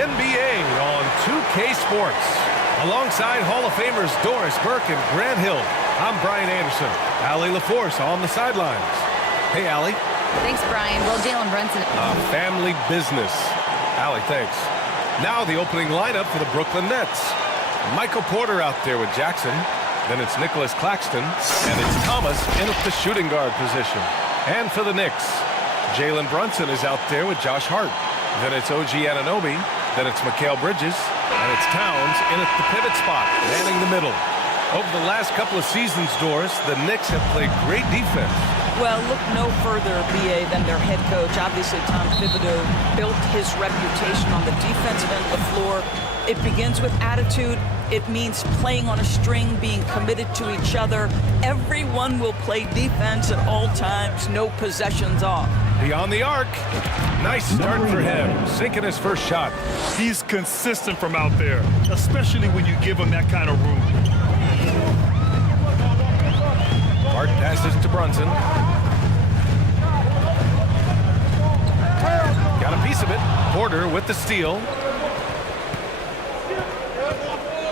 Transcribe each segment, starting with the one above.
the NBA on 2K Sports. Alongside Hall of Famers Doris Burke and Grant Hill, I'm Brian Anderson. Allie LaForce on the sidelines. Hey, Allie. Thanks, Brian. Well, Jalen Brunson. Family business. Allie, thanks. Now the opening lineup for the Brooklyn Nets. Michael Porter out there with Jackson. Then it's Nicholas Claxton. And it's Thomas in at the shooting guard position. And for the Knicks, Jalen Brunson is out there with Josh Hart. Then it's OG Anunoby. Then it's Mikal Bridges. And it's Towns in at the pivot spot, manning the middle. Over the last couple of seasons, Doris, the Knicks have played great defense. Well, look no further, B.A., than their head coach. Obviously, Tom Thibodeau built his reputation on the defensive end of the floor. It begins with attitude. It means playing on a string, being committed to each other. Everyone will play defense at all times, no possessions off. Beyond the arc. Nice start for him, sinking his first shot. He's consistent from out there, especially when you give him that kind of room. Hart passes to Brunson. Got a piece of it. Porter with the steal.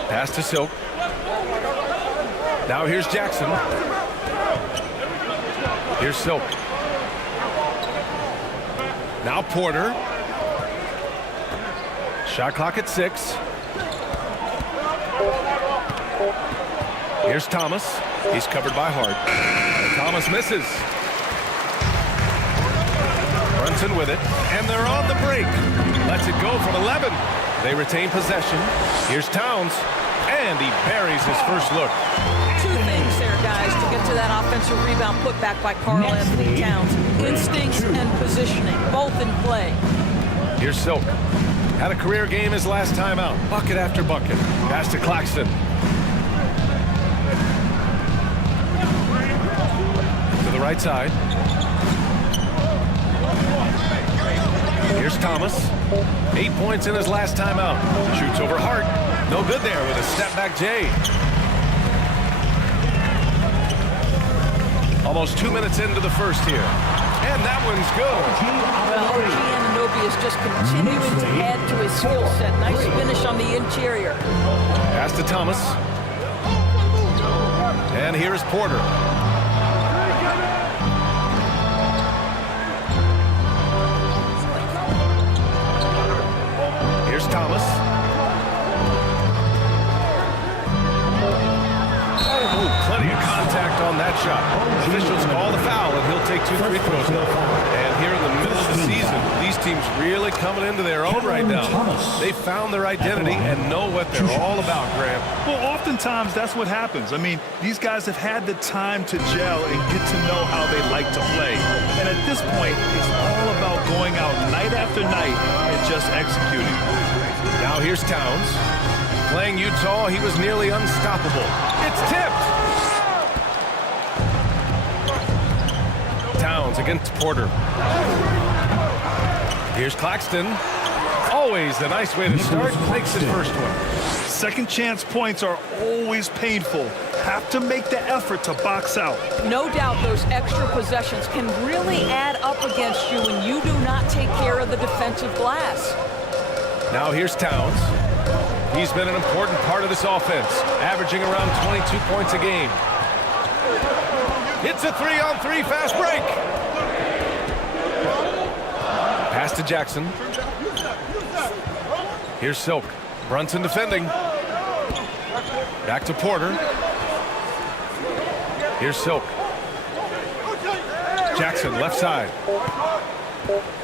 Pass to Silk. Now here's Jackson. Here's Silk. Now Porter. Shot clock at 6. Here's Thomas. He's covered by Hart. And Thomas misses. Brunson with it. And they're on the break. Lets it go from 11. They retain possession. Here's Towns. And he buries his first look. Two things there, guys, to get to that offensive rebound put back by Karl Anthony Towns. Instincts and positioning, both in play. Here's Silk. Had a career game his last time out. Bucket after bucket. Pass to Claxton. To the right side. Here's Thomas. 8 points in his last time out. Shoots over Hart. No good there with a step-back J. Almost 2 minutes into the first here. And that one's good. Well, OG Anunoby is just continuing to add to his skill set. Nice finish on the interior. Pass to Thomas. And here's Porter. Here's Thomas. Plenty of contact on that shot. Officials call the foul, and he'll take 2 free throws now. And here in the middle of the season, these teams really coming into their own right now. They found their identity and know what they're all about, Grant. Well, oftentimes that's what happens. I mean, these guys have had the time to gel and get to know how they like to play. And at this point, it's all about going out night after night and just executing. Now here's Towns. Playing Utah, he was nearly unstoppable. It's tipped. Towns against Porter. Here's Claxton. Always a nice way to start. Makes his first one. Second chance points are always painful. Have to make the effort to box out. No doubt those extra possessions can really add up against you when you do not take care of the defensive glass. Now here's Towns. He's been an important part of this offense, averaging around 22 points a game. It's a 3-on-3 fast break. Pass to Jackson. Here's Silk. Brunson defending. Back to Porter. Here's Silk. Jackson left side.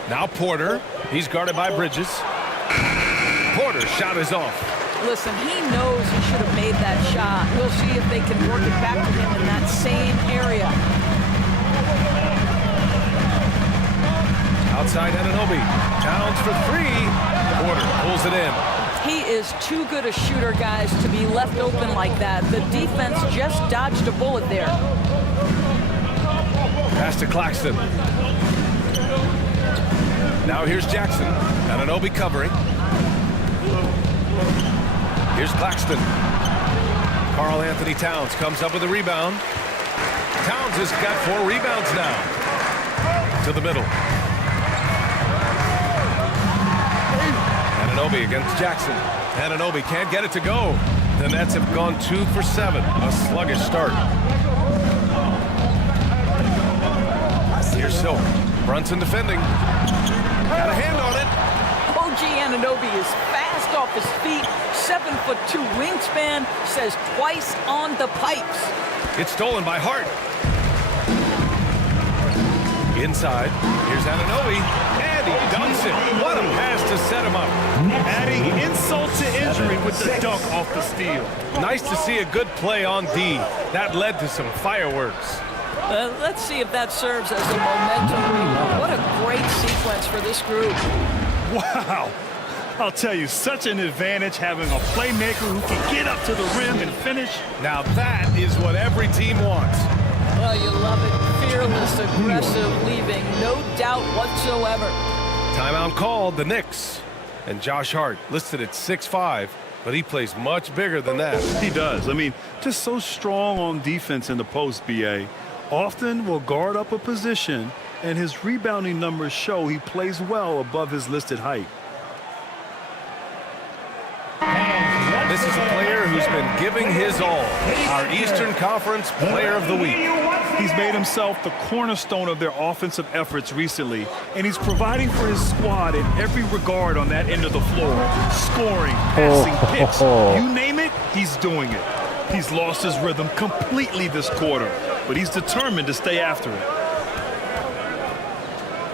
Now Porter. He's guarded by Bridges. Porter's shot is off. Listen, he knows he should have made that shot. We'll see if they can work it back to him in that same area. Outside Anunoby. Towns for 3. Porter pulls it in. He is too good a shooter, guys, to be left open like that. The defense just dodged a bullet there. Pass to Claxton. Now here's Jackson. Anunoby covering. Here's Claxton. Karl Anthony Towns comes up with a rebound. Towns has got 4 rebounds now. To the middle. Anunoby against Jackson. Anunoby can't get it to go. The Nets have gone 2 for 7. A sluggish start. Here's Silk. Brunson defending. Got a hand on it. OG Anunoby is fast off his feet. 7'2" wingspan, says twice on the pipes. It's stolen by Hart. Inside. Here's Anunoby. And he dunks it. What a pass to set him up. Adding insult to injury with the dunk off the steal. Nice to see a good play on D. That led to some fireworks. Let's see if that serves as a momentum rebound. What a great sequence for this group. Wow. I'll tell you, such an advantage having a playmaker who can get up to the rim and finish. Now that is what every team wants. Well, you love it. Fearless, aggressive, leaving no doubt whatsoever. Timeout called, the Knicks. And Josh Hart listed at 6'5", but he plays much bigger than that. He does. I mean, just so strong on defense in the post, BA. Often will guard up a position, and his rebounding numbers show he plays well above his listed height. This is a player who's been giving his all. Our Eastern Conference Player of the Week. He's made himself the cornerstone of their offensive efforts recently, and he's providing for his squad in every regard on that end of the floor. Scoring, passing, picks, you name it, he's doing it. He's lost his rhythm completely this quarter, but he's determined to stay after it.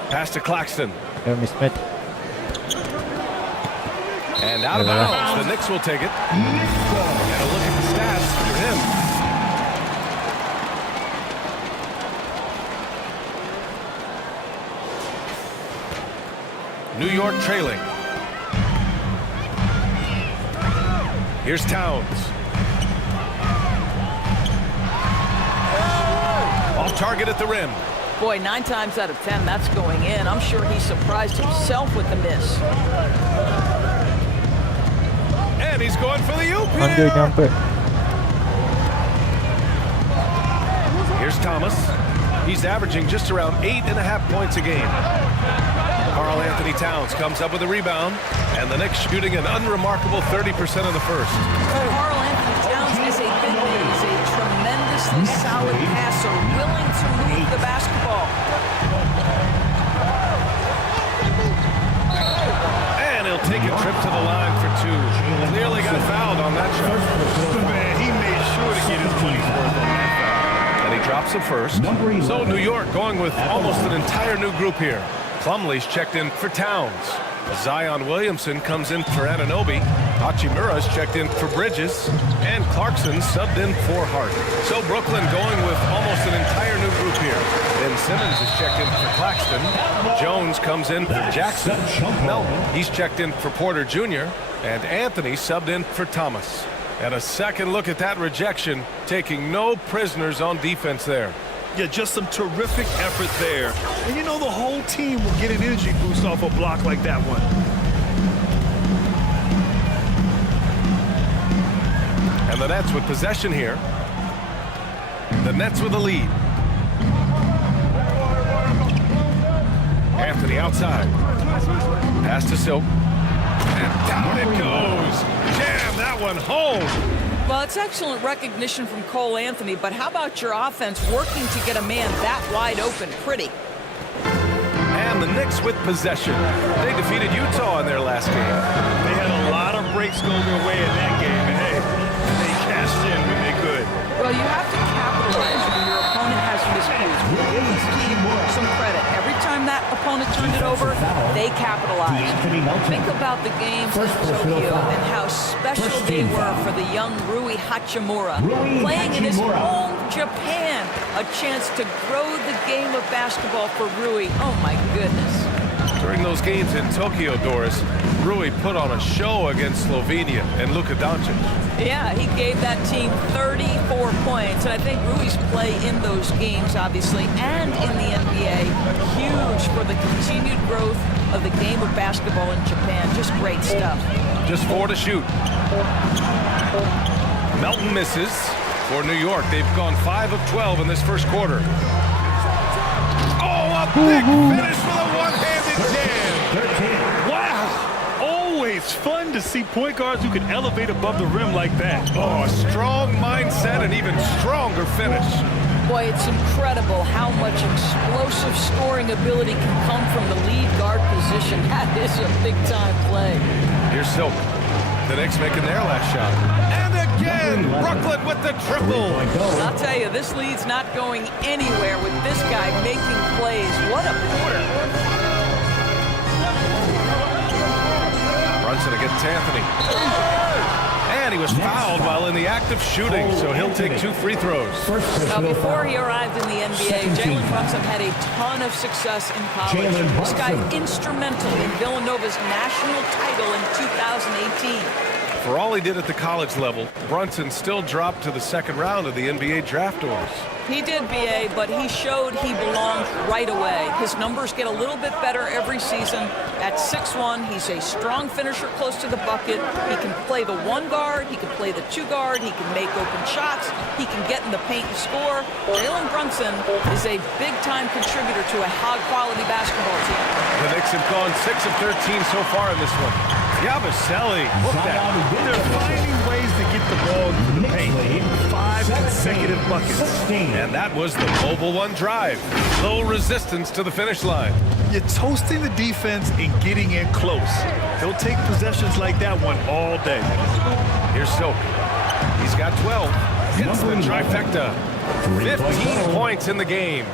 Pass to Claxton. Smith. And out of bounds, the Knicks will take it. And a look at the stats for him. New York trailing. Here's Towns. Off target at the rim. Boy, 9 times out of 10, that's going in. I'm sure he surprised himself with the miss. And he's going for the oop Under here. jumper. Here's Thomas. He's averaging just around 8.5 points a game. Karl Anthony Towns comes up with a rebound, and the Knicks shooting an unremarkable 30% in the first. Karl Anthony Towns is a tremendously solid passer, willing to move the basketball. And he'll take a trip to the line for 2. Clearly got fouled on that shot. Man, he made sure to get his money's worth on that foul. And he drops the first. So New York going with almost an entire new group here. Plumlee's checked in for Towns. Zion Williamson comes in for Anunoby. Hachimura's checked in for Bridges. And Clarkson subbed in for Hart. So Brooklyn going with almost an entire new group here. Ben Simmons is checked in for Claxton. Jones comes in for Jackson. Melton, he's checked in for Porter Jr. And Anthony subbed in for Thomas. And a second look at that rejection, taking no prisoners on defense there. Yeah, just some terrific effort there. And you know the whole team will get an energy boost off a block like that one. And the Nets with possession here. The Nets with a lead. Anthony outside. Pass to Silk. And down it goes. Jam that one home. Well, it's excellent recognition from Cole Anthony, but how about your offense working to get a man that wide open? Pretty. And the Knicks with possession. They defeated Utah in their last game. They had a lot of breaks go their way in that game, and hey, they cashed in when they could. Well, you have to capitalize when your opponent has miscues. We'll give this team some credit. Every time that opponent turned it over, they capitalized. Think about the games in Tokyo and how special they were for the young Rui Hachimura. Playing in his home Japan, a chance to grow the game of basketball for Rui. Oh, my goodness. During those games in Tokyo, Doris, Rui put on a show against Slovenia and Luka Doncic. Yeah, he gave that team 34 points. And I think Rui's play in those games, obviously, and in the NBA, huge for the continued growth of the game of basketball in Japan. Just great stuff. Just 4 to shoot. Melton misses for New York. They've gone 5 of 12 in this first quarter. Oh, a big finish with a one-handed jam. Wow! Always It's fun to see point guards who can elevate above the rim like that. Oh, a strong mindset and even stronger finish. Boy, it's incredible how much explosive scoring ability can come from the lead guard position. That is a big-time play. Here's Silk. The Knicks making their last shot. And again, Brooklyn with the triple. I'll tell you, this lead's not going anywhere with this guy making plays. What a quarter. Brunson against Anthony. And he was fouled while in the act of shooting, so he'll take 2 free throws. Now, before he arrived in the NBA, Jalen Brunson had a ton of success in college. This guy instrumental in Villanova's national title in 2018. For all he did at the college level, Brunson still dropped to the second round of the NBA draft doors. He did, B.A., but he showed he belonged right away. His numbers get a little bit better every season. At 6'1", he's a strong finisher close to the bucket. He can play the 1 guard. He can play the 2 guard. He can make open shots. He can get in the paint and score. Jalen Brunson is a big-time contributor to a high-quality basketball team. The Knicks have gone 6 of 13 so far in this one. Yabusele, look at that. They're finding ways to get the ball into the paint. 5 consecutive buckets. And that was the mobile 1 drive. Low resistance to the finish line. You're toasting the defense and getting in close. They'll take possessions like that one all day. Here's Silk. He's got 12. Gets the trifecta. 15 points in the game.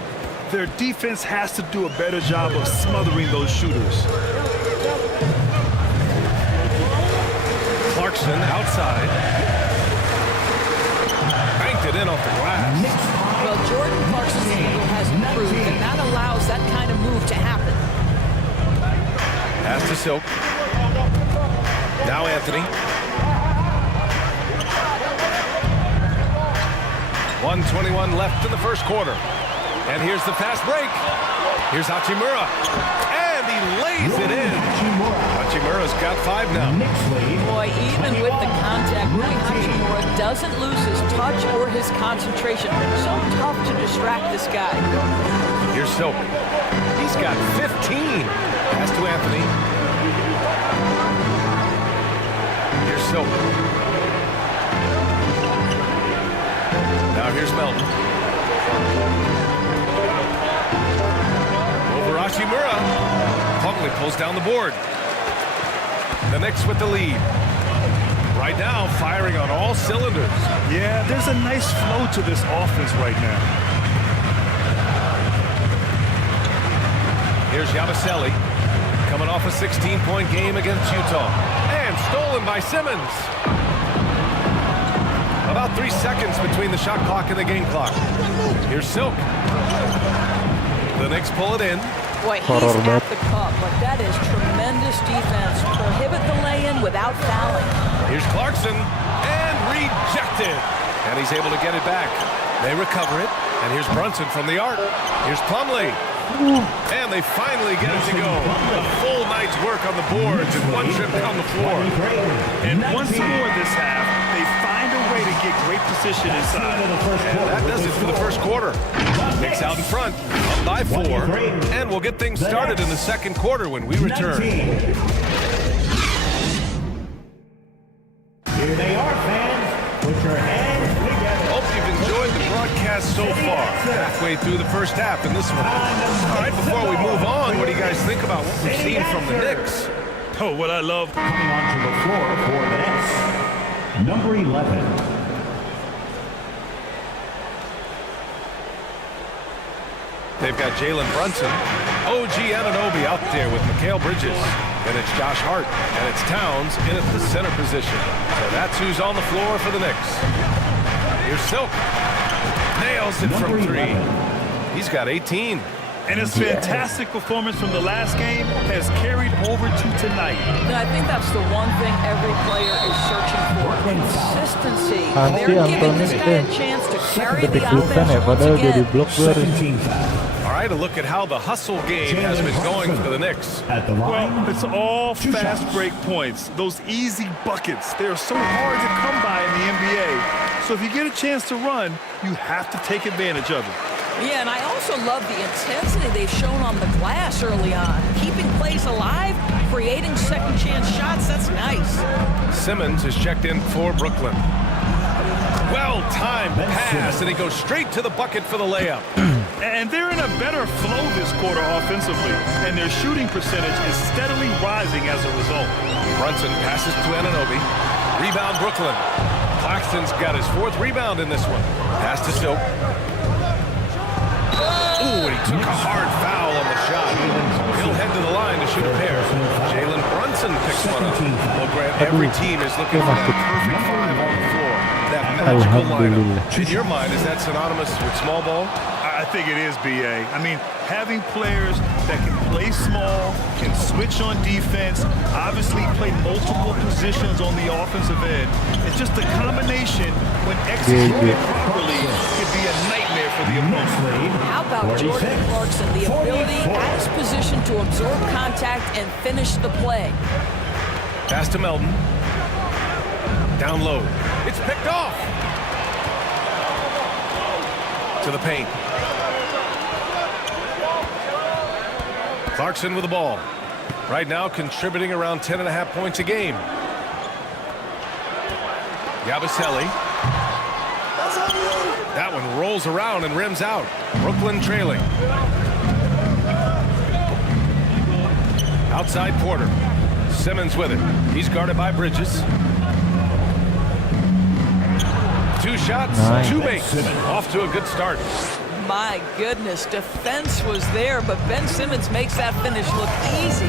Their defense has to do a better job of smothering those shooters. Clarkson outside. Banked it in off the glass. Well, Jordan Clarkson's handle has improved, and that allows that kind of move to happen. Pass to Silk. Now Anthony. 1:21 left in the first quarter. And here's the fast break. Here's Hachimura. And he lays it in. Hachimura's got 5 now. Boy, even with the contact, Rui Hachimura doesn't lose his touch or his concentration. So tough to distract this guy. Here's Silk. He's got 15. Pass to Anthony. Here's Silk. Now here's Melton. Over Hachimura. Plumlee pulls down the board. The Knicks with the lead. Right now, firing on all cylinders. Yeah, there's a nice flow to this offense right now. Here's Yabusele, coming off a 16-point game against Utah. And stolen by Simmons. About 3 seconds between the shot clock and the game clock. Here's Silk. The Knicks pull it in. Boy, he's at the cup, but that is tremendous defense. Prohibit the lay-in without fouling. Here's Clarkson, and rejected. And he's able to get it back. They recover it, and here's Brunson from the arc. Here's Plumlee. And they finally get it to go. A full night's work on the boards and 1 trip down the floor. And once more this half, they find a way to get great position inside. And that does it for the first quarter. Knicks out in front, up by 4. And we'll get things started in the second quarter when we return. Here they are, fans. Put your hands together. Hope you've enjoyed the broadcast so far. Halfway through the first half in this one. All right, before we move on, what do you guys think about what we've seen from the Knicks? Oh, what I love. Coming onto the floor for the Knicks, number 11. They've got Jalen Brunson, OG Anunoby out there with Mikal Bridges. Then it's Josh Hart, and it's Towns in at the center position. So that's who's on the floor for the Knicks. Here's Silk. Nails it from 3. He's got 18. And his fantastic performance from the last game has carried over to tonight. I think that's the one thing every player is searching for. Consistency. They're giving this guy a chance to carry the offense once again. All right, a look at how the hustle game has been going for the Knicks. Well, it's all fast break points. Those easy buckets. They're so hard to come by in the NBA. So if you get a chance to run, you have to take advantage of it. Yeah, and I also love the intensity they've shown on the glass early on. Keeping plays alive, creating second chance shots. That's nice. Simmons is checked in for Brooklyn. Well-timed pass, and he goes straight to the bucket for the layup. And they're in a better flow this quarter offensively, and their shooting percentage is steadily rising as a result. Brunson passes to Anunoby. Rebound Brooklyn. Claxton's got his 4th rebound in this one. Pass to Silk. Ooh, and he took a hard foul on the shot. He'll head to the line to shoot a pair. Jalen Brunson picks one up. Well, Grant, every team is looking for that perfect 5 on the floor. That magical lineup. In your mind, is that synonymous with small ball? I think it is, B.A. I mean, having players that can play small, can switch on defense, obviously play multiple positions on the offensive end. It's just a combination when executed properly could be a nightmare for the opponent. How about Jordan Clarkson, the ability at his position to absorb contact and finish the play? Pass to Melton. Down low. It's picked off. To the paint. Clarkson with the ball. Right now contributing around 10.5 points a game. Yabusele. That one rolls around and rims out. Brooklyn trailing. Outside Porter. Simmons with it. He's guarded by Bridges. 2 shots, 2 makes. Off to a good start. My goodness, defense was there, but Ben Simmons makes that finish look easy.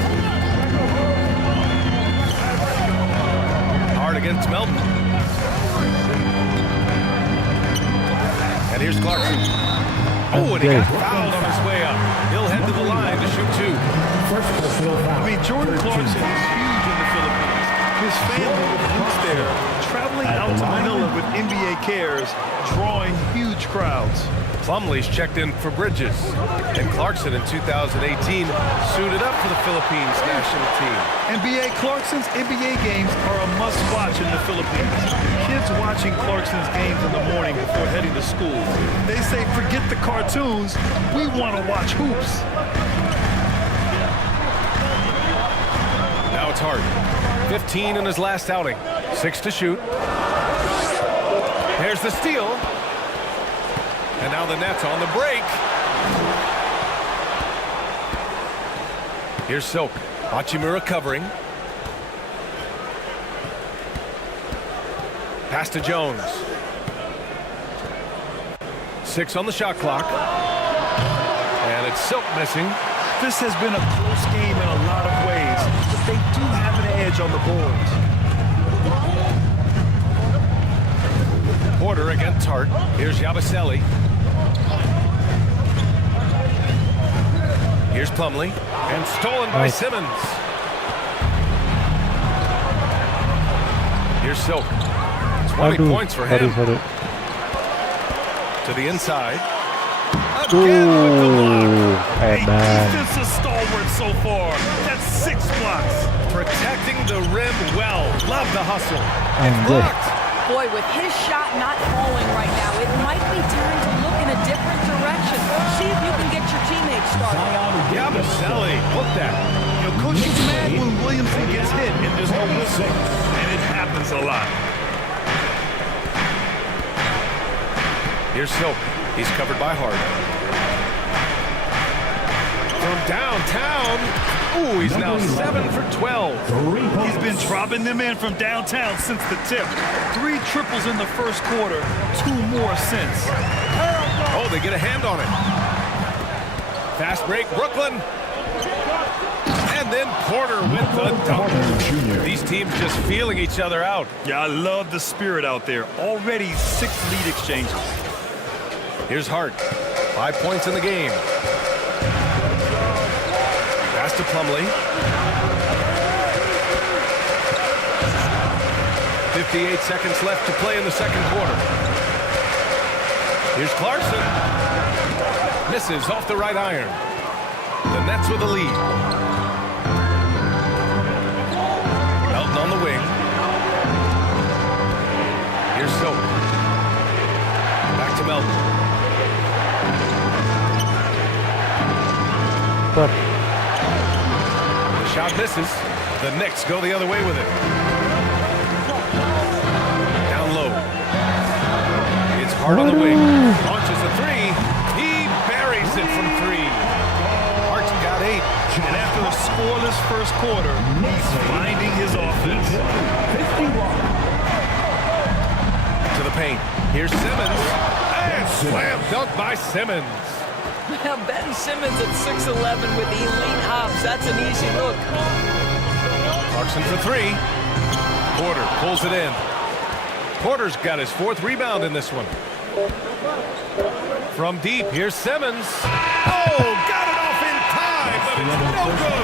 Hard against Melton. And here's Clarkson. Oh, and he got fouled on his way up. He'll head to the line to shoot 2. I mean, Jordan Clarkson is huge in the Philippines. His family roots there, traveling out to Manila with NBA cares, drawing huge crowds. Plumlee's checked in for Bridges. And Clarkson in 2018 suited up for the Philippines national team. NBA Clarkson's NBA games are a must-watch in the Philippines. Kids watching Clarkson's games in the morning before heading to school. They say, forget the cartoons, we want to watch hoops. Now it's Hart. 15 in his last outing. 6 to shoot. There's the steal. And now the Nets on the break. Here's Silk. Hachimura covering. Pass to Jones. 6 on the shot clock. And it's Silk missing. This has been a close game in a lot of ways, but they do have an edge on the boards. Porter against Hart. Here's Yabusele. Here's Plumlee. And stolen by Simmons. Here's Silk. 20 points for him. To the inside. Again with the block. A defensive stalwart so far. That's 6 blocks. Protecting the rim well. Love the hustle. And Blocked. Boy, with his shot not falling right now, it might be time to look in a different direction. See if you can get your teammates started. Yabusele. Look that. You know, Coach is mad when Williamson gets hit and there's no whistle. And it happens a lot. Here's Silk. He's covered by Hart. From downtown. Ooh, he's now 7 for 12. He's been dropping them in from downtown since the tip. 3 triples in the first quarter, 2 more since. Oh, they get a hand on it. Fast break, Brooklyn. And then Porter with the dunk. These teams just feeling each other out. Yeah, I love the spirit out there. Already 6 lead exchanges. Here's Hart. 5 points in the game. Pass to Plumlee. 58 seconds left to play in the second quarter. Here's Clarkson. Misses off the right iron. The Nets with the lead. Melton on the wing. Here's Silk. Back to Melton. The shot misses. The Knicks go the other way with it. Down low. It's hard on the wing. Launches a three. He buries it from three. Hart's got 8. And after a scoreless first quarter, he's finding his offense. To the paint. Here's Simmons. And slam dunk by Simmons. Now Ben Simmons at 6'11" with elite hops. That's an easy look. Clarkson for 3. Porter pulls it in. Porter's got his 4th rebound in this one. From deep, here's Simmons. Oh, got it off in time, but it's no good.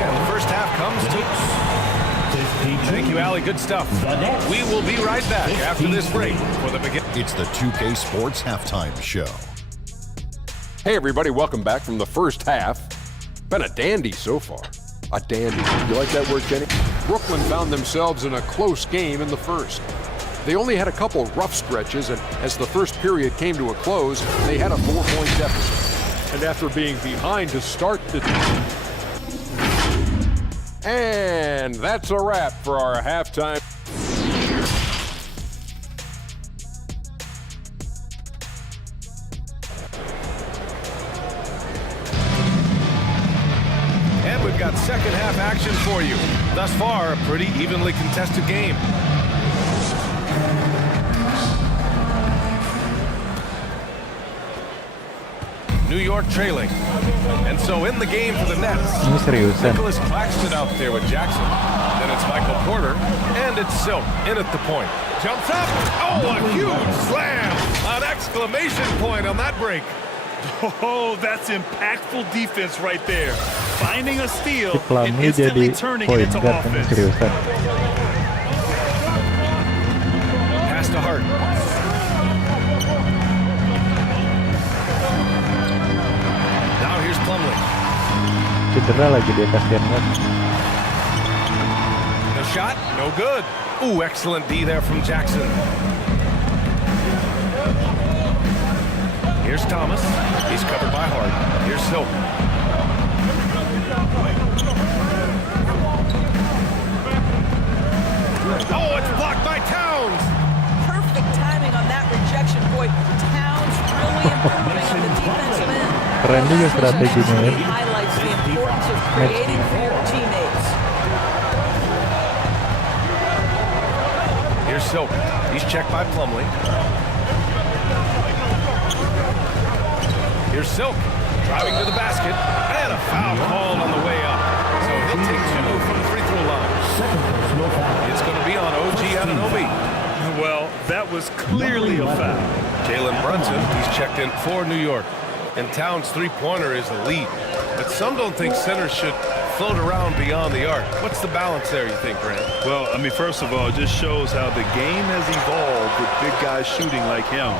And the first half comes to... Thank you, Allie. Good stuff. We will be right back after this break for the beginning. It's the 2K Sports Halftime Show. Hey everybody, welcome back from the first half. Been a dandy so far. A dandy. You like that word, Kenny? Brooklyn found themselves in a close game in the first. They only had a couple rough stretches, and as the first period came to a close, they had a 4-point deficit. And after being behind to start the... And that's a wrap for our halftime. And we've got second half action for you. Thus far, a pretty evenly contested game. New York trailing. And so in the game for the Nets, Nicholas Claxton out there with Jackson. Then it's Michael Porter, and it's Silk in at the point. Jumps up. Oh, a huge slam. An exclamation point on that break. Oh, that's impactful defense right there. Finding a steal and instantly turning it into offense. Pass to Hart. Now here's Plumlee. Cedera lagi dia, kasihan banget. The shot, no good. Ooh, excellent D there from Jackson. Here's Thomas. He's covered by Hart. Here's Silk. Oh, it's blocked by Towns. Perfect timing on that rejection point. Towns really improving on the defensive end. Keren juga strateginya ya. Highlights the importance of creating for your teammates. Here's Silk. He's checked by Plumlee. Here's Silk. Driving to the basket. And a foul called on the way up. So he'll take 2 from the free throw line. It's going to be on OG Anunoby. Well, that was clearly a foul. Jalen Brunson, he's checked in for New York. And Towns' three-pointer is elite. But some don't think centers should float around beyond the arc. What's the balance there, you think, Grant? Well, I mean, first of all, it just shows how the game has evolved with big guys shooting like him.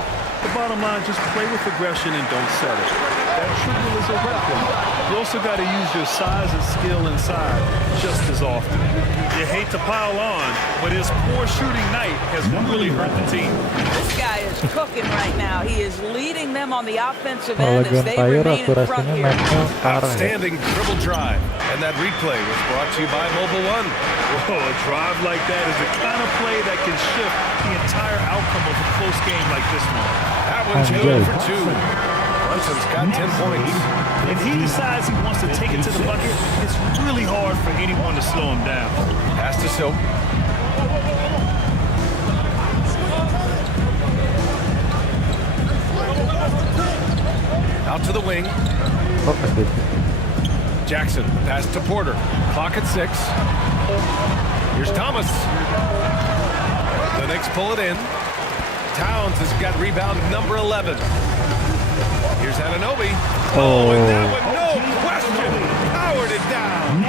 The bottom line, just play with aggression and don't settle. That triple is a weapon. You also got to use your size and skill inside just as often. You hate to pile on, but his poor shooting night has really hurt the team. This guy is cooking right now. He is leading them on the offensive end as they remain in front here. Outstanding dribble drive. And that replay was brought to you by Mobile One. Whoa, a drive like that is the kind of play that can shift the entire outcome of a close game like this one. That one's good for 2. Brunson's got 10 points. If he decides he wants to take it to the bucket, it's really hard for anyone to slow him down. Pass to Silk. Out to the wing. Jackson, pass to Porter. Clock at 6. Here's Thomas. The Knicks pull it in. Towns has got rebound number 11. Here's Anunoby. Oh, and that one, no question, powered it down.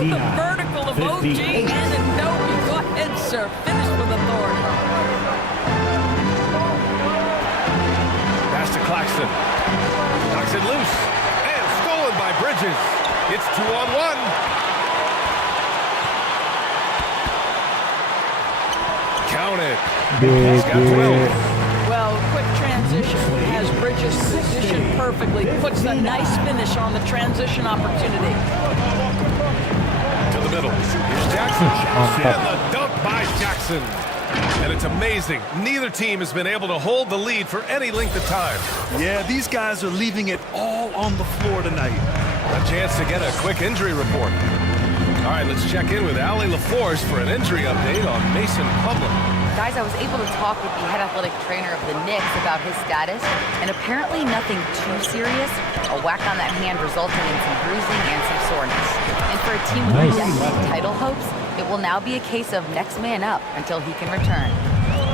The vertical of OG Anunoby. Go ahead, sir. Finish with authority. Pass to Claxton. Knocks it loose. And stolen by Bridges. It's 2-on-1. Count it. He's got 12. Well, quick transition has Bridges positioned perfectly. Puts a nice finish on the transition opportunity. middle. Here's Jackson. And the dunk by Jackson. And it's amazing. Neither team has been able to hold the lead for any length of time. Yeah, these guys are leaving it all on the floor tonight. A chance to get a quick injury report. All right, let's check in with Allie LaForce for an injury update on Mason Public. Guys, I was able to talk with the head athletic trainer of the Knicks about his status, and apparently nothing too serious. A whack on that hand resulting in some bruising and some soreness. And for a team with definite title hopes, it will now be a case of next man up until he can return.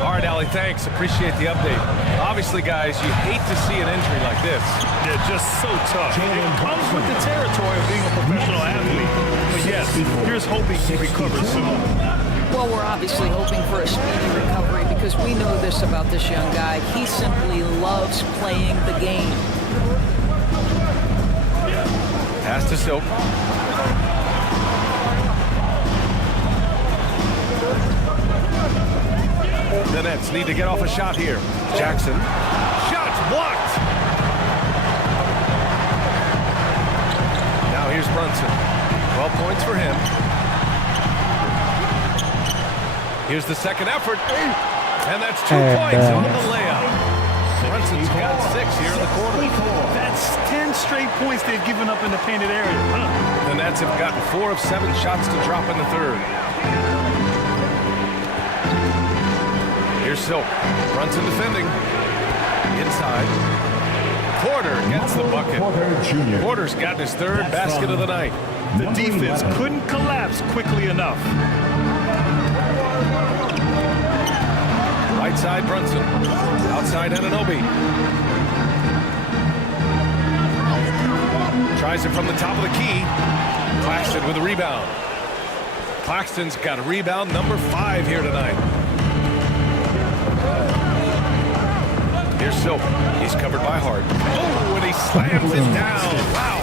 All right, Allie, thanks. Appreciate the update. Obviously, guys, you hate to see an injury like this. They're just so tough. It comes with the territory of being a professional athlete. But yes, here's hoping he recovers soon. Well, we're obviously hoping for a speedy recovery because we know this about this young guy. He simply loves playing the game. Pass to Silk. The Nets need to get off a shot here. Jackson. Shots blocked. Now here's Brunson. 12 points for him. Here's the second effort. And that's 2 points on the layup. Brunson's got 6 here in the quarter. That's 10 straight points they've given up in the painted area. The Nets have gotten 4 of 7 shots to drop in the third. Here's Silk. Brunson defending. Inside. Porter gets the bucket. Porter's gotten his third basket of the night. The defense couldn't collapse quickly enough. Right side Brunson. Outside Anunoby. Tries it from the top of the key. Claxton with a rebound. Claxton's got a rebound number 5 here tonight. Here's Silk. He's covered by Hart. Oh, and he slams it down. Wow.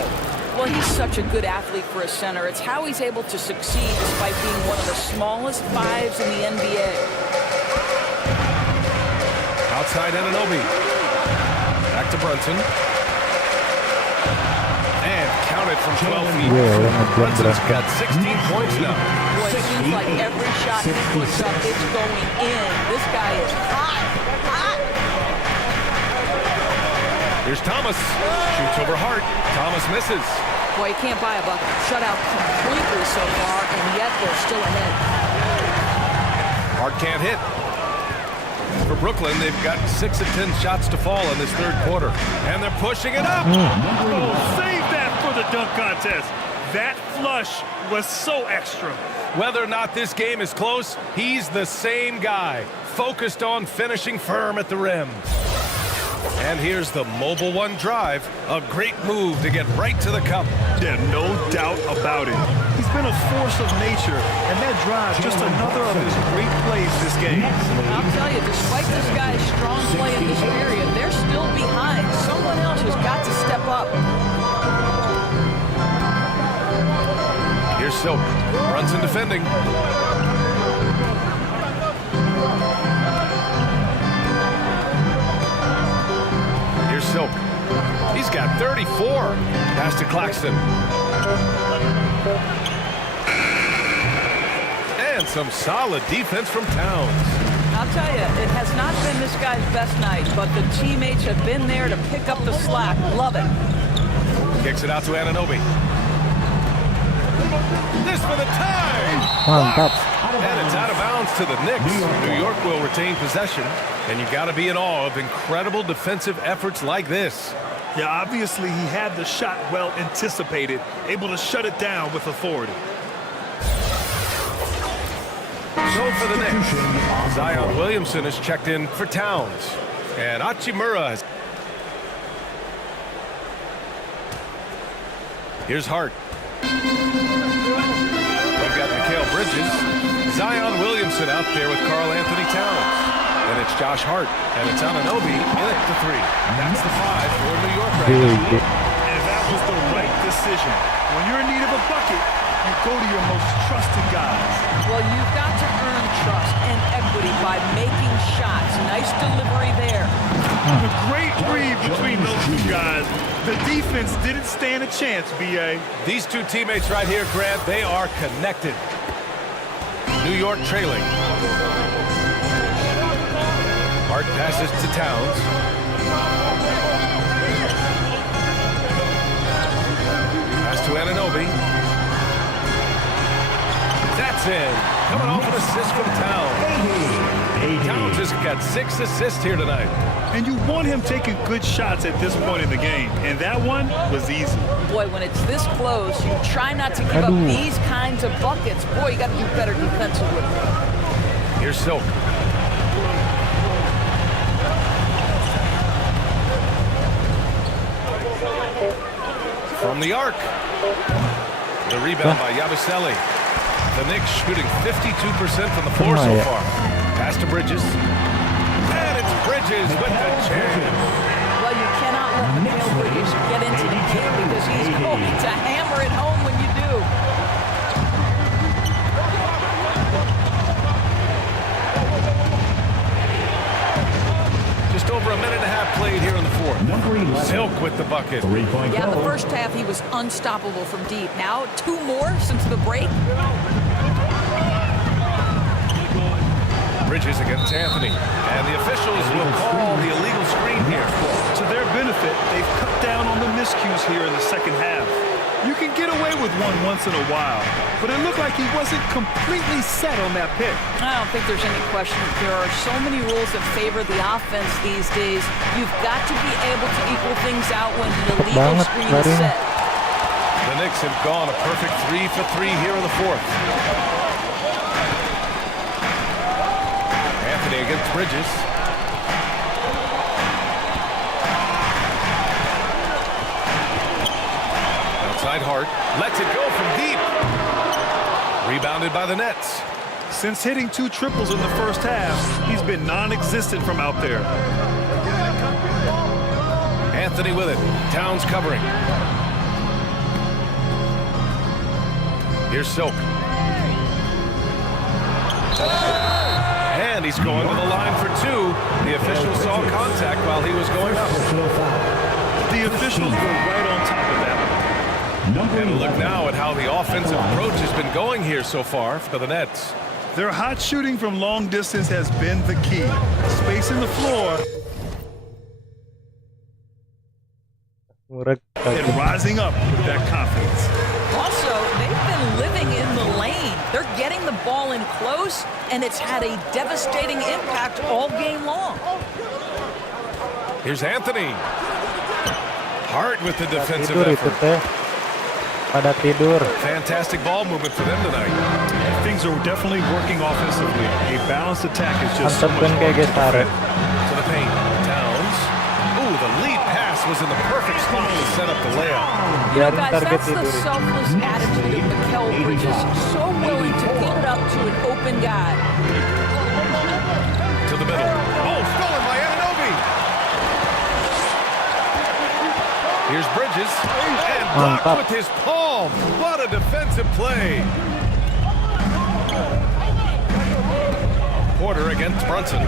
Well, he's such a good athlete for a center. It's how he's able to succeed despite being one of the smallest 5s in the NBA. Outside Anunoby. Back to Brunson. And counted from 12 feet. Brunson's got 16 points now. Boy, it seems like every shot he puts up, it's going in. This guy is hot, hot. Here's Thomas. Shoots over Hart. Thomas misses. Boy, you can't buy a bucket. Shut out completely so far, and yet they're still ahead. Hart can't hit. For Brooklyn, they've got 6 of 10 shots to fall in this third quarter. And they're pushing it up. Oh, save that for the dunk contest. That flush was so extra. Whether or not this game is close, he's the same guy, focused on finishing firm at the rim. And here's the mobile one drive. A great move to get right to the cup. Yeah, no doubt about it. He's been a force of nature, and that drive just another of his great plays this game. I'll tell you, despite this guy's strong play in this period, they're still behind. Someone else has got to step up. Here's Silk. Brunson defending. Here's Silk. He's got 34. Pass to Claxton. And some solid defense from Towns. I'll tell you, it has not been this guy's best night, but the teammates have been there to pick up the slack. Love it. Kicks it out to Anunoby. This for the tie! Mantap. And it's out of bounds to the Knicks. New York will retain possession. And you got to be in awe of incredible defensive efforts like this. Yeah, obviously he had the shot well anticipated, able to shut it down with authority. So for the Knicks, Zion Williamson has checked in for Towns. And Hachimura has... Here's Hart. We've got Mikal Bridges. Zion Williamson out there with Karl Anthony Towns. And it's Josh Hart. And it's Anunoby in at the 3. That's the 5 for New York right now. And that was the right decision. When you're in need of a bucket, you go to your most trusted guys. Well, you've got to earn trust and equity by making shots. Nice delivery there. A great read between those two guys. The defense didn't stand a chance, B.A. These two teammates right here, Grant, they are connected. New York trailing. Hart passes to Towns. Pass to Anunoby. That's in. Coming off an assist from Towns. Towns has got 6 assists here tonight. And you want him taking good shots at this point in the game. And that one was easy. Boy, when it's this close, you try not to give up these kinds of buckets. Boy, you got to do better defensively. Here's Silk. From the arc. The rebound by Yabusele. The Knicks shooting 52% from the floor so far. Pass to Bridges. And it's Bridges with the jam. Well, you cannot let Mikal Bridges get into the game because he's going to hammer it home when you do. Just over a minute and a half played here in the fourth. Silk with the bucket. Yeah, the first half he was unstoppable from deep. Now 2 more since the break. Bridges against Anthony. And the officials will call the illegal screen here. To their benefit, they've cut down on the miscues here in the second half. You can get away with one once in a while, but it looked like he wasn't completely set on that pick. I don't think there's any question. There are so many rules that favor the offense these days. You've got to be able to equal things out when the illegal screen is set. The Knicks have gone a perfect 3 for 3 here in the fourth. Anthony against Bridges. Outside Hart. Lets it go from deep. Rebounded by the Nets. Since hitting 2 triples in the first half, he's been non-existent from out there. Anthony with it. Towns covering. Here's Silk. And he's going to the line for 2. The official saw contact while he was going up. The officials were right on top of that. And look now at how the offensive approach has been going here so far for the Nets. Their hot shooting from long distance has been the key. Spacing the floor and rising up with that confidence. Also, they've been living in the lane. They're getting the ball in close, and it's had a devastating impact all game long. Here's Anthony. Hart with the defensive effort. Fantastic ball movement for them tonight. Things are definitely working offensively. A balanced attack is just so much more to the paint. Towns. Ooh, the lead pass was in the perfect spot to set up the layup. You know, guys, that's the selfless attitude of Mikal Bridges. So willing to give it up to an open guy. To the middle. Oh, stolen by Anunoby. Here's Bridges. And blocked with his palm. What a defensive play. Porter against Brunson.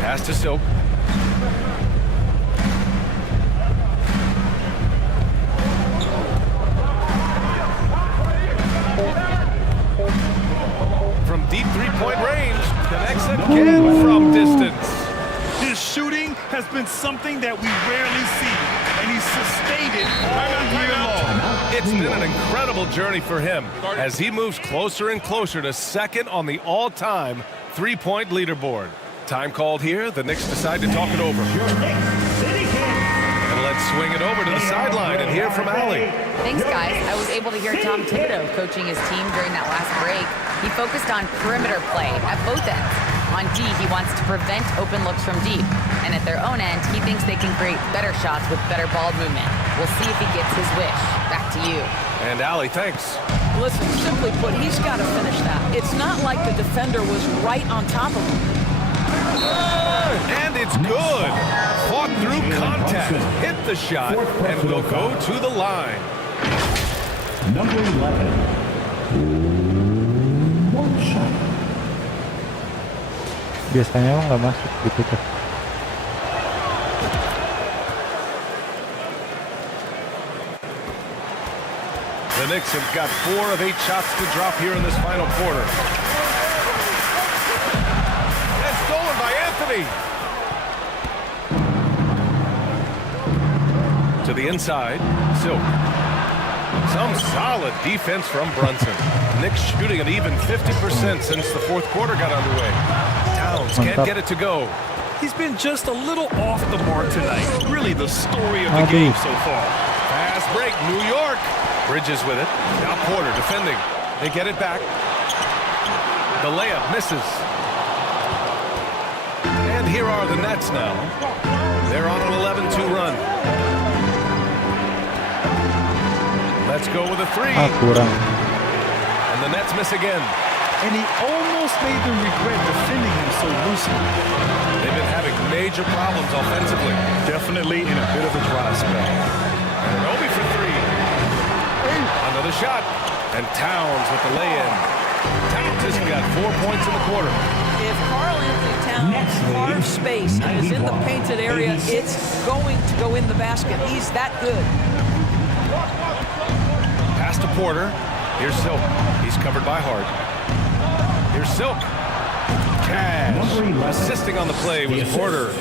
Pass to Silk. From deep 3-point range, connects again from distance. His shooting has been something that we rarely see, and he's sustained it all year long. It's been an incredible journey for him as he moves closer and closer to second on the all-time 3-point leaderboard. Time called here. The Knicks decide to talk it over. And let's swing it over to the sideline and hear from Allie. Thanks, guys. I was able to hear Tom Thibodeau coaching his team during that last break. He focused on perimeter play at both ends. On D, he wants to prevent open looks from deep. And at their own end, he thinks they can create better shots with better ball movement. We'll see if he gets his wish. Back to you. And Allie, thanks. Listen, simply put, he's got to finish that. It's not like the defender was right on top of him. And it's good. Fought through contact, hit the shot, and will go to the line. Number 11. One shot. Biasanya emang nggak masuk gitu kan. The Knicks have got 4 of 8 shots to drop here in this final quarter. And stolen by Anthony. To the inside, Silk. Some solid defense from Brunson. Knicks shooting an even 50% since the fourth quarter got underway. Towns can't get it to go. He's been just a little off the mark tonight. Really the story of the game so far. Fast break, New York. Bridges with it. Now Porter defending. They get it back. The layup misses. And here are the Nets now. They're on an 11-2 run. Let's go with a 3. Kurang. And the Nets miss again. And he almost made them regret defending him so loosely. They've been having major problems offensively. Definitely in a bit of a dry spell. Obi for 3. Another shot. And Towns with the lay-in. Towns has got 4 points in the quarter. If Karl Anthony Towns carves space and is in the painted area, it's going to go in the basket. He's that good. Pass to Porter. Here's Silk. He's covered by Hart. Here's Silk. Cash. Assisting on the play was Porter.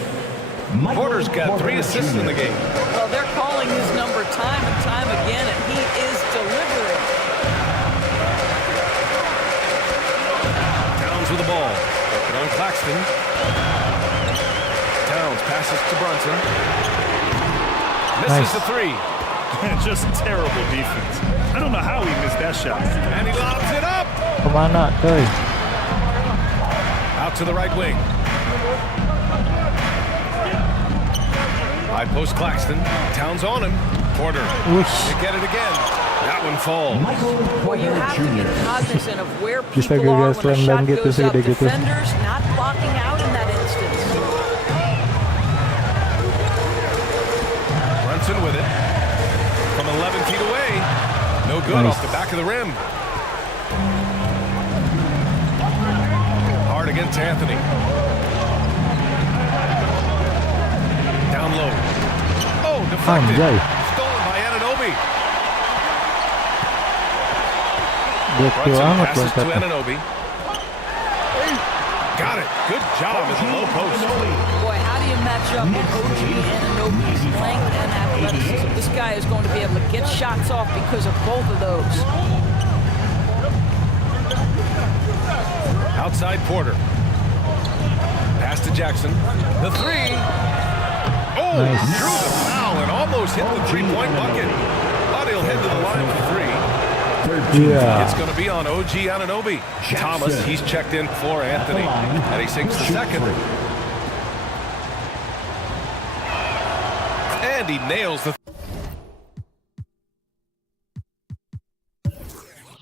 Porter's got 3 assists in the game. Well, they're calling his number time and time again, and he is delivering. Towns with the ball. Working on Claxton. Towns passes to Brunson. Misses the 3. Just terrible defense. I don't know how he missed that shot. And he lobs it up. Kemana, coy? Out to the right wing. High post Claxton. Towns on him. Porter. They get it again. That one falls. Well, you have to be cognizant of where Bisa people are gagal when a slam shot dunk gitu goes sih, up. udah gitu. Defenders not blocking out in that instance. Brunson with it. From 11 feet away. No good off the back of the rim. Hard against Anthony. Down low. Oh, deflected. Stolen by Anunoby. Gokil Brunson banget passes to loncatnya. Anunoby. Got it. Good job in the low post. Boy, how do you match up OG Anunoby's length and athleticism? This guy is going to be able to get shots off because of both of those. Outside Porter. Pass to Jackson. The 3. Oh, drew the foul and almost hit the 3-point bucket. But he'll head to the line for 3. Yeah. It's going to be on OG Anunoby. Thomas, he's checked in for Anthony. And he sinks the second. And he nails the...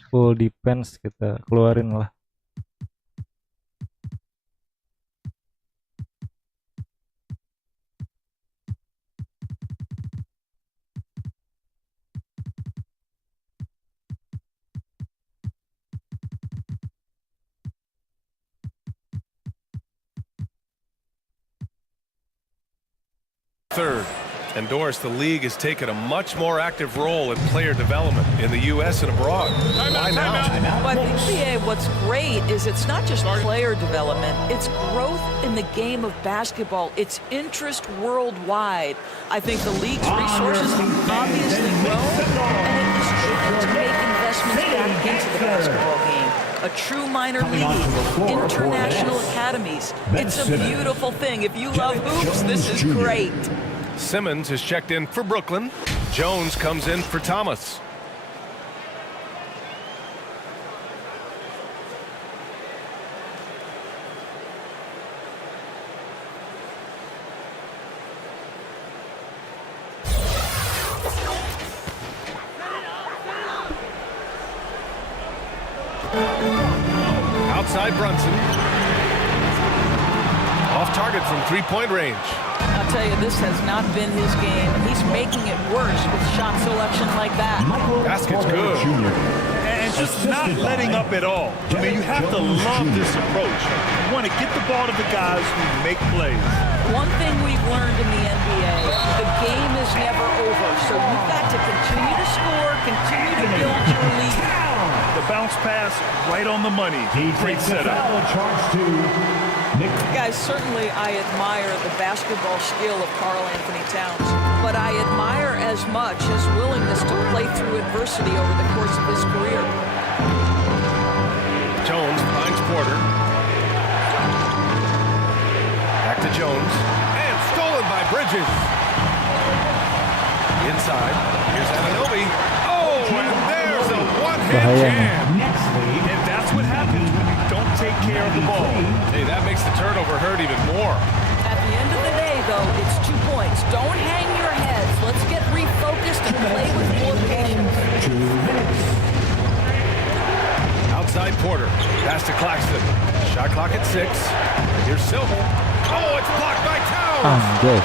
Full defense kita keluarin lah. Third. And Doris, the league has taken a much more active role in player development in the U.S. and abroad. Why now? But the NBA, what's great is it's not just player development, it's growth in the game of basketball. It's interest worldwide. I think the league's resources have obviously grown, and it is trying to make investments back into the basketball game. A true minor league, international academies. It's a beautiful thing. If you love hoops, this is great. Simmons has checked in for Brooklyn. Jones comes in for Thomas. Outside Brunson. Off target from three-point range. I'll tell you, this has not been his game, and he's making it worse with shot selection like that. Basket's good. And and just not letting up at all. I mean, you have to love this approach. You want to get the ball to the guys who make plays. One thing we've learned in the NBA, the game is never over, so you've got to continue to score, continue to build your lead. The bounce pass right on the money. Great setup. Guys, certainly I admire the basketball skill of Karl Anthony Towns, but I admire as much his willingness to play through adversity over the course of his career. Jones finds Porter. Back to Jones. And stolen by Bridges. Inside. Here's Anunoby. Oh, and there's a one-hand jam. And that's what happens when you don't take care of the ball. Hey, that makes the turnover hurt even more. At the end of the day, though, it's 2 points. Don't hang your heads. Let's get refocused and play with more patience. Outside Porter. Pass to Claxton. Shot clock at 6. Here's Silk. Oh, it's blocked by Towns. Anjay.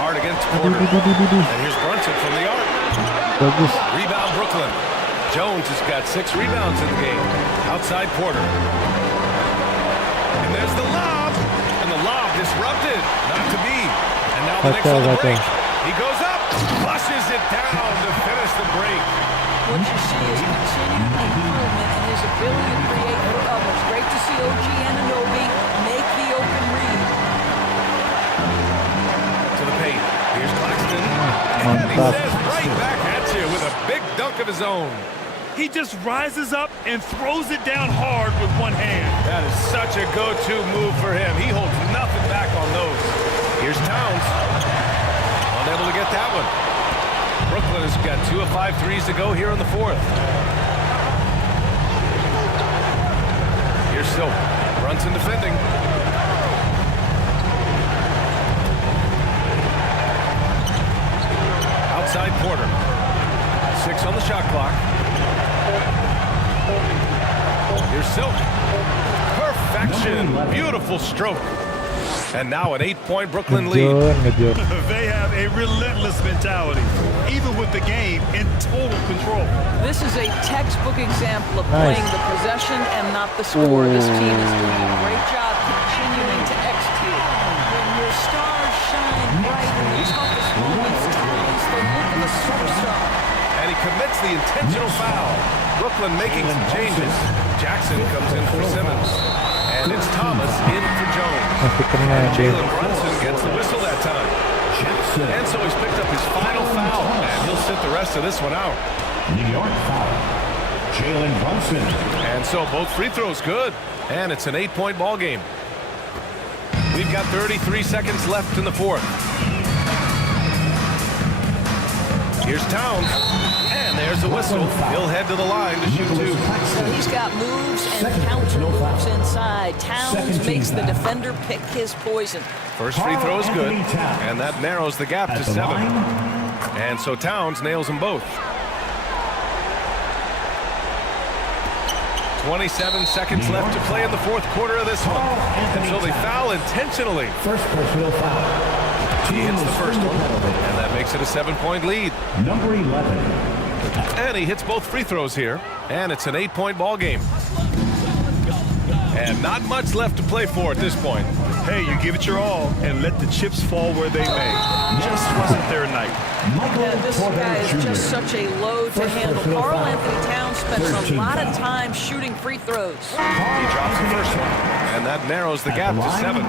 Hard against Porter. And here's Brunson from the arc. Bagus. Rebound Brooklyn. Jones has got 6 rebounds in the game. Outside Porter. And there's the lob. And the lob disrupted. Not to be. And now the Knicks on the break. He goes up. Flushes it down to finish the break. What you see is continued improvement in his ability to create for others. Great to see OG Anunoby make the open read. To the paint. Here's Claxton. And he says right back at you with a big dunk of his own. He just rises up and throws it down hard with one hand. That is such a go-to move for him. He holds nothing back on those. Here's Towns. Unable to get that one. Brooklyn has got 2 of 5 threes to go here in the 4th. Here's Silk. Brunson defending. Outside Porter. 6 on the shot clock. Here's Silk. Perfection. Beautiful stroke. And now an 8-point Brooklyn lead. They have a relentless mentality, even with the game in total control. This is a textbook example of playing the possession and not the score. This team is doing a great job continuing to execute. When your stars shine bright in the toughest moments, Towns the look of a superstar. And he commits the intentional foul. Brooklyn making some changes. Jackson comes in for Simmons. And it's Thomas in for Jones. And Jalen Brunson gets the whistle that time. And so he's picked up his final foul. And he'll sit the rest of this one out. New York foul. Jalen Brunson. And so both free throws good. And it's an 8-point ball game. We've got 33 seconds left in the 4th. Here's Towns. And there's a whistle. He'll head to the line to shoot 2. So he's got moves and counter moves inside. Towns makes the defender pick his poison. First free throw is good. And that narrows the gap to 7. And so Towns nails them both. 27 seconds left to play in the 4th quarter of this one. And so they foul intentionally. First personal foul. He hits the first one, and that makes it a 7-point lead. Number 11. And he hits both free throws here, and it's an 8-point ball game. And not much left to play for at this point. Hey, you give it your all and let the chips fall where they may. Just wasn't their night. Yeah, this guy is just such a load to handle. Karl Anthony Towns spends a lot of time shooting free throws. He drops the first one, and that narrows the gap to 7.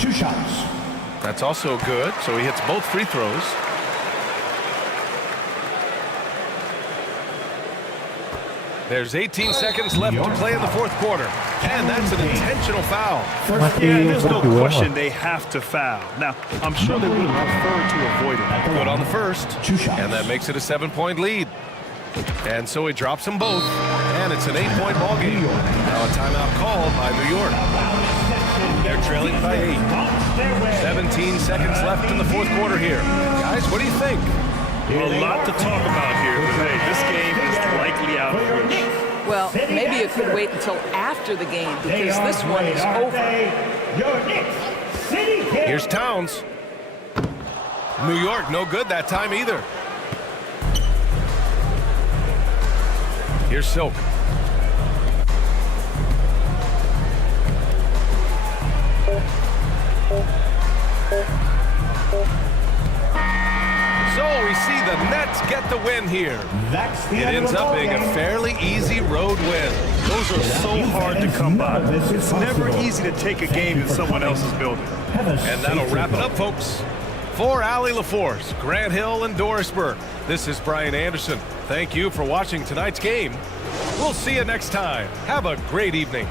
2 shots. That's also good, so he hits both free throws. There's 18 seconds left to play in the 4th quarter. And that's an intentional foul. Yeah, there's no question they have to foul. Now, I'm sure they would prefer to avoid it. Good on the first. And that makes it a 7-point lead. And so he drops them both. And it's an 8-point ball game. Now a timeout called by New York. They're trailing by 8. 17 seconds left in the 4th quarter here. Guys, what do you think? A lot to talk about here, but hey, this game is likely out of reach. Well, maybe it could wait until after the game because this one is over. Here's Towns. New York, no good that time either. Here's Silk. So we see the Nets get the win here. That's the It end of ends the up ball being a game. fairly easy road win. Those are so hard to come by. None of this is It's never possible. easy to take a game in someone else's building. Have a And that'll safe wrap it trip up, folks. For Allie LaForce, Grant Hill, and Dorisburg, this is Brian Anderson. Thank you for watching tonight's game. We'll see you next time. Have a great evening.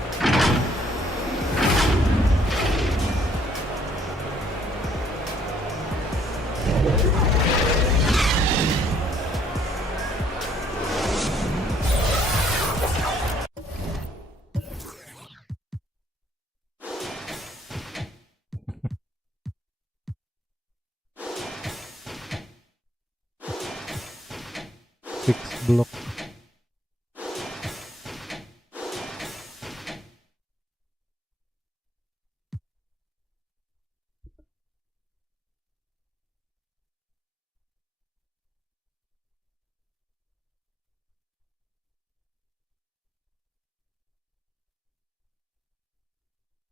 Fix block.